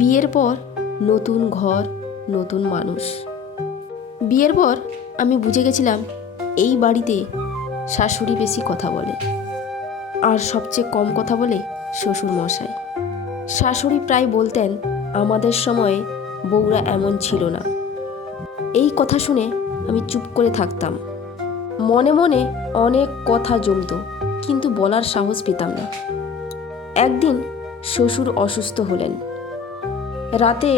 বিয়ের পর নতুন ঘর, নতুন মানুষ। বিয়ের পর আমি বুঝে গেছিলাম এই বাড়িতে শাশুড়ি বেশি কথা বলে, আর সবচেয়ে কম কথা বলে শ্বশুর মশাই। শাশুড়ি প্রায় বলতেন আমাদের সময়ে বউরা এমন ছিল না। এই কথা শুনে আমি চুপ করে থাকতাম। মনে মনে অনেক কথা জমতো, কিন্তু বলার সাহস পেতাম না। একদিন শ্বশুর অসুস্থ হলেন। রাতে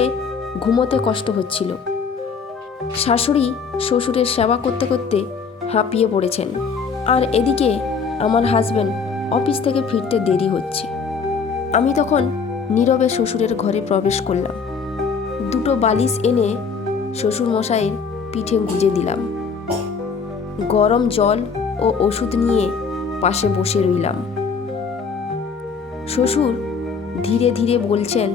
ঘুমোতে কষ্ট হচ্ছিল। শাশুড়ি শ্বশুরের সেবা করতে করতে হাঁপিয়ে পড়েছেন, আর এদিকে আমার হাজব্যান্ড অফিস থেকে ফিরতে দেরি হচ্ছে। আমি তখন নীরবে শ্বশুরের ঘরে প্রবেশ করলাম। দুটো বালিশ এনে শ্বশুর মশাইয়ের পিঠে গুজে দিলাম। গরম জল ও ওষুধ নিয়ে পাশে বসে রইলাম। শ্বশুর ধীরে ধীরে বলছেন,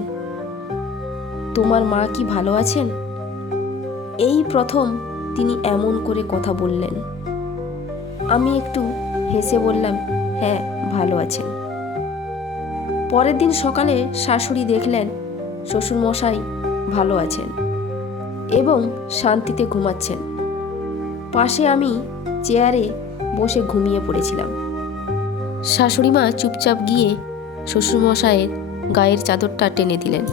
তোমার মা কি ভালো আছেন? এই প্রথম তিনি এমন করে কথা বললেন। আমি একটু হেসে বললাম, হ্যাঁ ভালো আছেন। পরের দিন সকালে শাশুড়ি দেখলেন শ্বশুর মশাই ভালো আছেন এবং শান্তিতে ঘুমাচ্ছেন। পাশে আমি চেয়ারে বসে ঘুমিয়ে পড়েছিলাম। শাশুড়ি মা চুপচাপ গিয়ে শ্বশুরমশাইয়ের গায়ের চাদরটা টেনে দিলেন।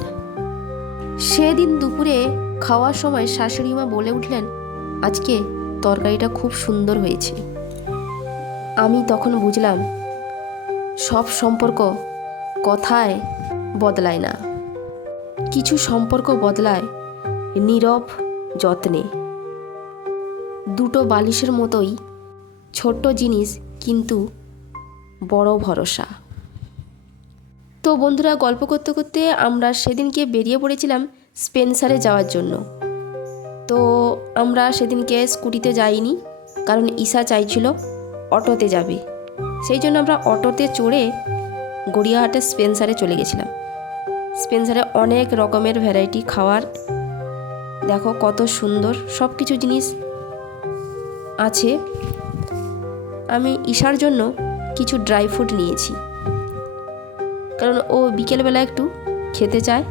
সেদিন দুপুরে খাওয়ার সময় শাশুড়ি মা বলে উঠলেন, আজকে তরকারিটা খুব সুন্দর হয়েছে। আমি তখন বুঝলাম সব সম্পর্ক কথায় বদলায় না, কিছু সম্পর্ক বদলায় নীরব যত্নে। দুটো বালিশের মতোই ছোট্ট জিনিস, কিন্তু বড় ভরসা। তো বন্ধুরা, গল্প করতে করতে আমরা সেদিনকে বেরিয়ে পড়েছিলাম স্পেন্সারে যাওয়ার জন্য। তো আমরা সেদিনকে স্কুটিতে যাইনি, কারণ ঈশা চাইছিল অটোতে যাবে। সেই জন্য আমরা অটোতে চড়ে গড়িয়াহাটের স্পেন্সারে চলে গেছিলাম। স্পেন্সারে অনেক রকমের ভ্যারাইটি খাওয়ার, দেখো কত সুন্দর সব কিছু জিনিস আছে। আমি ঈশার জন্য কিছু ড্রাই ফ্রুট নিয়েছি, কারণ ও বিকেলবেলা একটু খেতে চায়,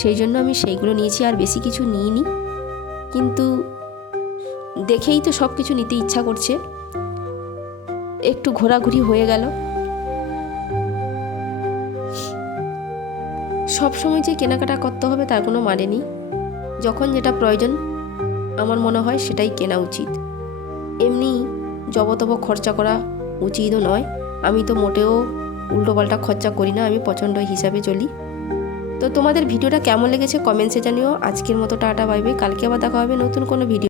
সেই জন্য আমি সেইগুলো নিয়েছি, আর বেশি কিছু নিইনি। কিন্তু দেখেই তো সব কিছু নিতে ইচ্ছা করছে। একটু ঘোরাঘুরি হয়ে গেল। সবসময় যে কেনাকাটা করতে হবে তার কোনো মানে নেই। যখন যেটা প্রয়োজন আমার মনে হয় সেটাই কেনা উচিত। এমনি জবতব খরচা করা উচিতও নয়। আমি তো মোটেও উল্টোপাল্টা খরচা করি না, আমি পছন্দ হিসাবে চলি। তো তোমাদের ভিডিওটা কেমন লেগেছে কমেন্টসে জানিও। আজকের মতো টাটা, বাই বাই। কালকে আবার দেখা হবে নতুন কোনো ভিডিও।